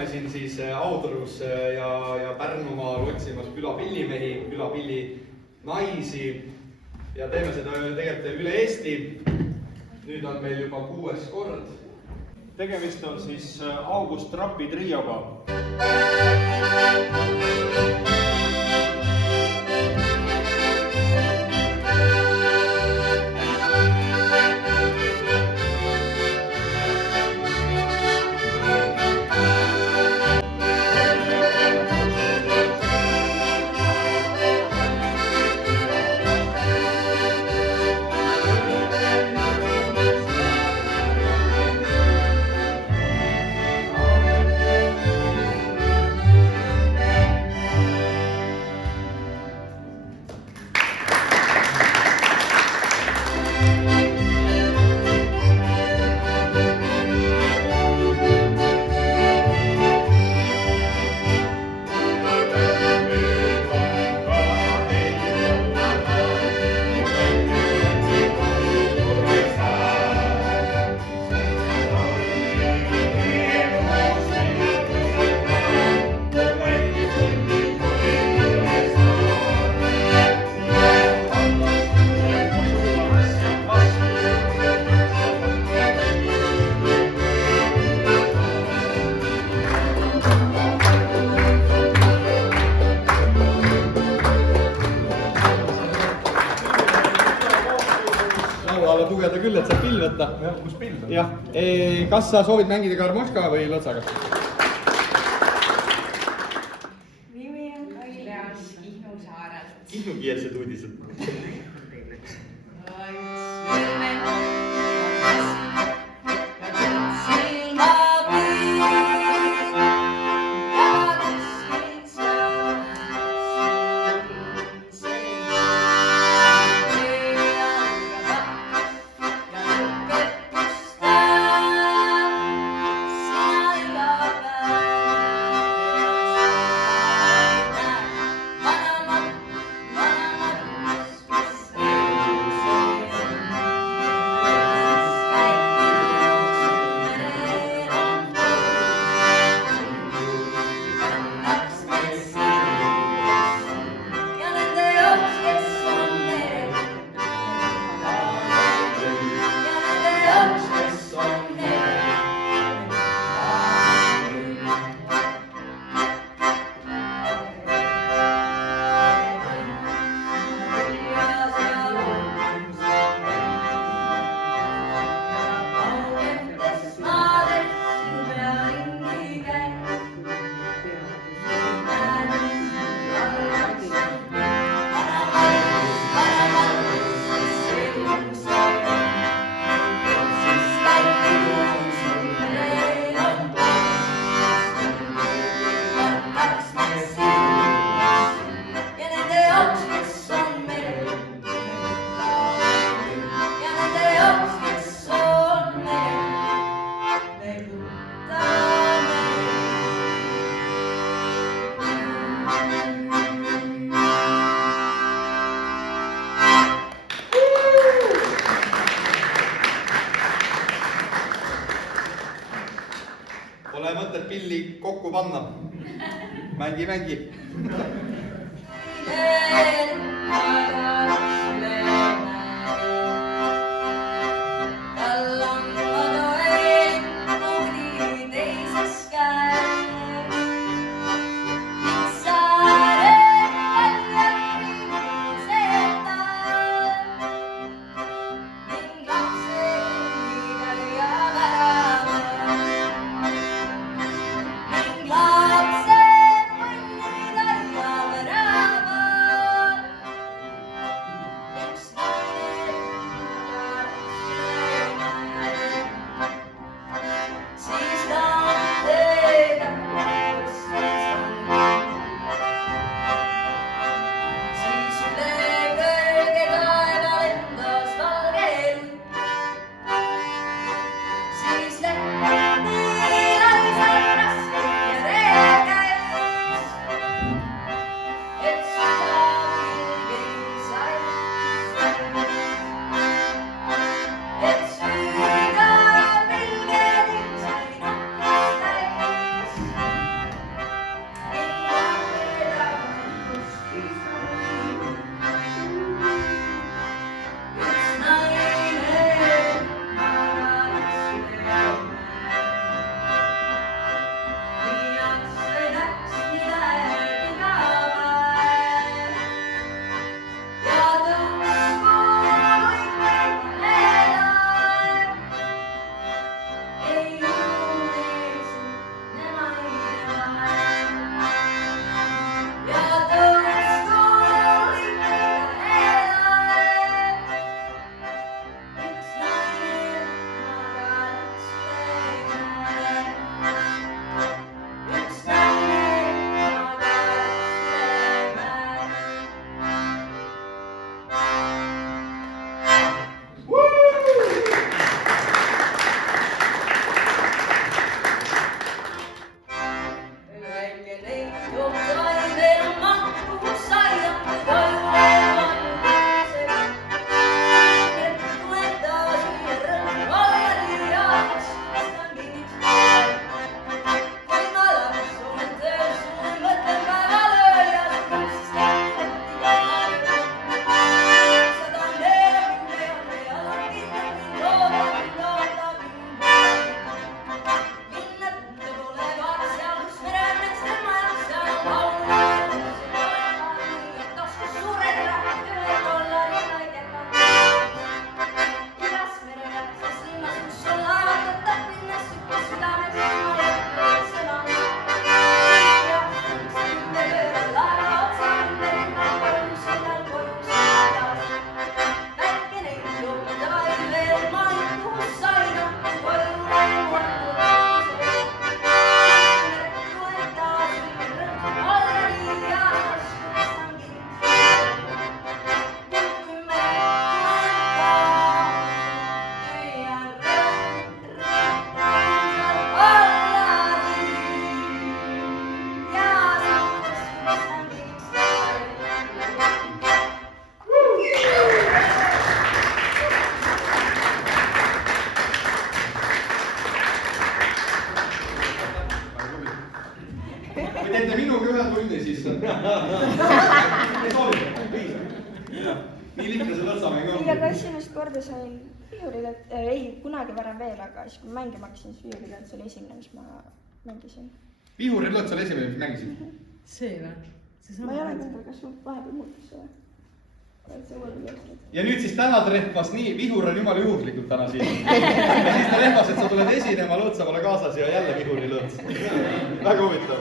oleme siin siis Audrus ja Pärnumaal otsimas külapillimehi, külapilli naisi ja teeme seda tegelikult üle Eesti. Nüüd on meil juba 6. kord. Tegemist on siis August Trapi trioga. Tugeda küll, et saab pill võtta. Jah, kus pill on? Jah. Kas sa soovid mängida Karmoška või Lotsaga? Nimi on Kailias Kihnu saarelt. Kihnukielsed uudised. Pole mõtet pilli kokku panna. Mängi. Lapsed, nii lihtne see lõtsamäng on. ja ka esimest korda sain viiurilõt, ei kunagi varem veel, aga siis kui mängima hakkasin, siis viiurilõts oli esimene, mis ma mängisin. Vihurilõts oli esimene, mis mängisid? See või? Ma ei ole kindel, kas vahepeal muutus see. Ja nüüd siis täna trehvas nii, Vihur on jumala juhuslikult täna siin. Ja siis ta rehvas, et sa tuled esinema lõõtsamale kaasas ja jälle Vihuri lõõts. Väga huvitav.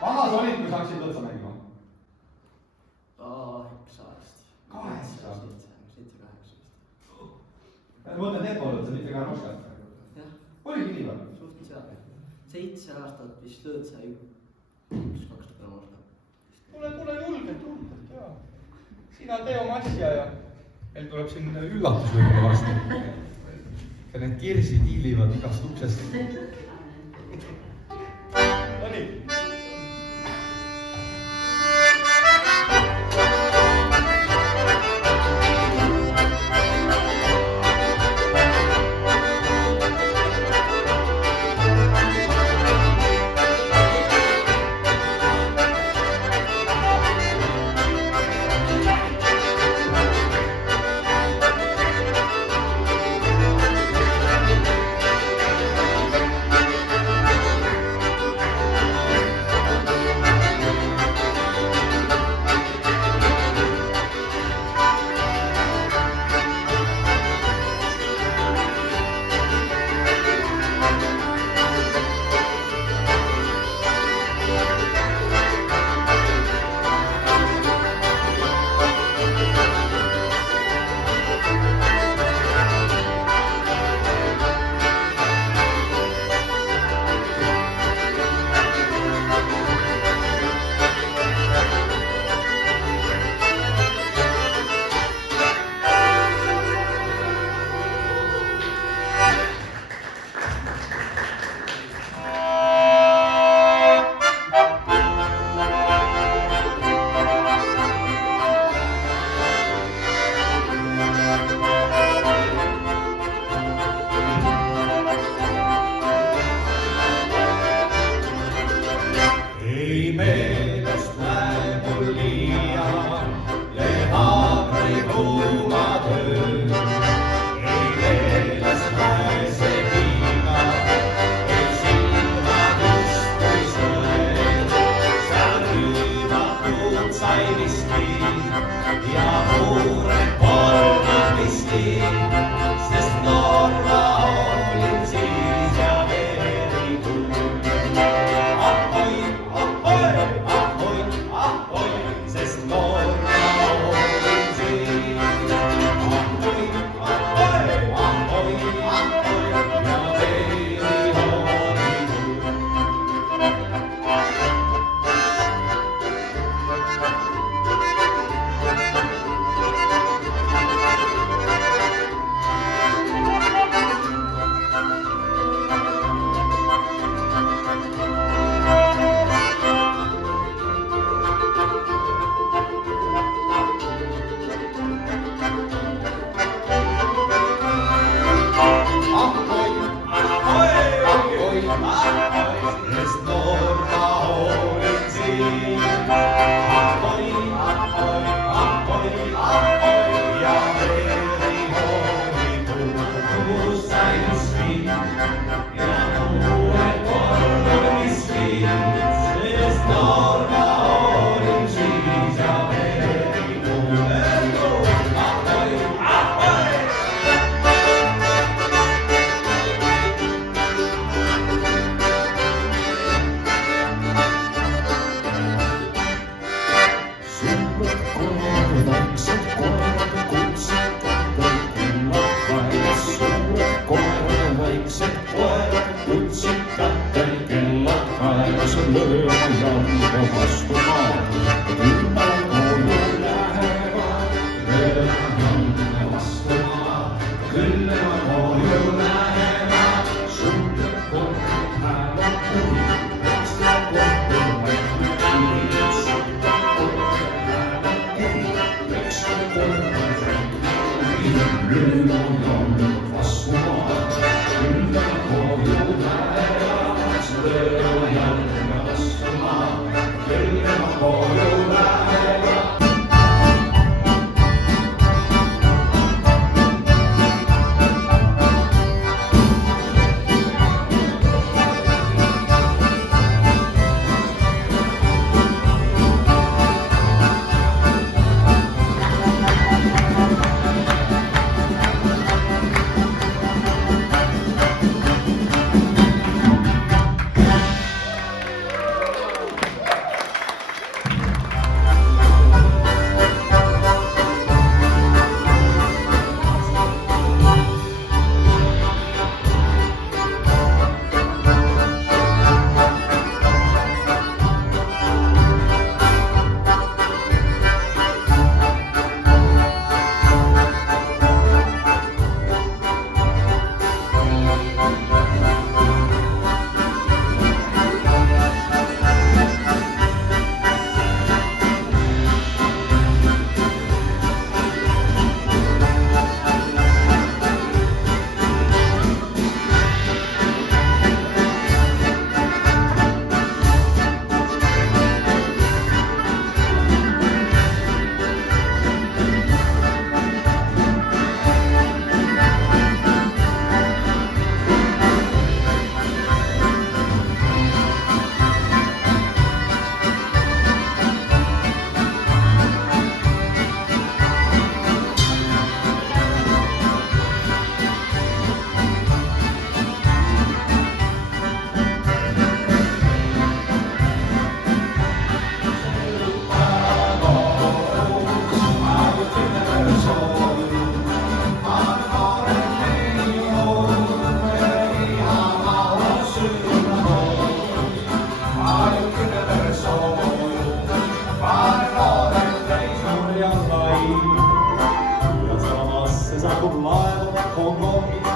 Vanad olid, kui sa hakkasid lõõtsa mängima? 8 aastat. 8 aastat? 7-8. Ma mõtlen nepolõõtsa, mitte karnoškat. Jah. Oligi nii või? Suht seal. 7 aastat vist lõõtsa ju. 1-2 karnoškat. Tule julgelt, jaa. Sina tee oma asja ja meil tuleb siin üllatus võib-olla vastu. Ja need kirsi tiilivad igast uksest. No nii.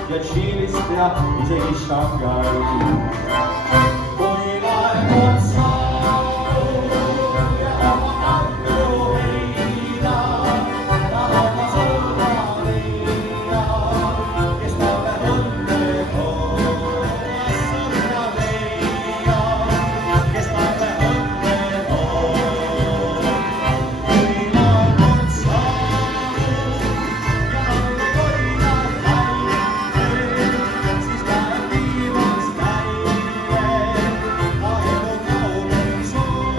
ja Tšiilist ja isegi Shanghai. Kui laev on saanud ja oma andu heidab, tal on ka sõbraleia, kes talle õnne toob. Sõbraleia, kes talle õnne toob. Kui laev on saanud ja andu hoidab laine, siis läheb viimast täie, laev on kauneid soov.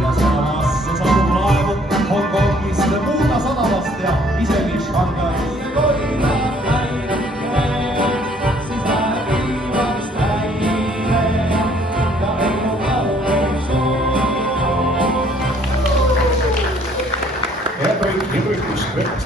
Ja sadamasse saabub laevu Hongkongist, Muuta sadamast ja isegi Shanghai. Hoidab laine, siis läheb viimast täie, laev on kauneid soov. Every English script.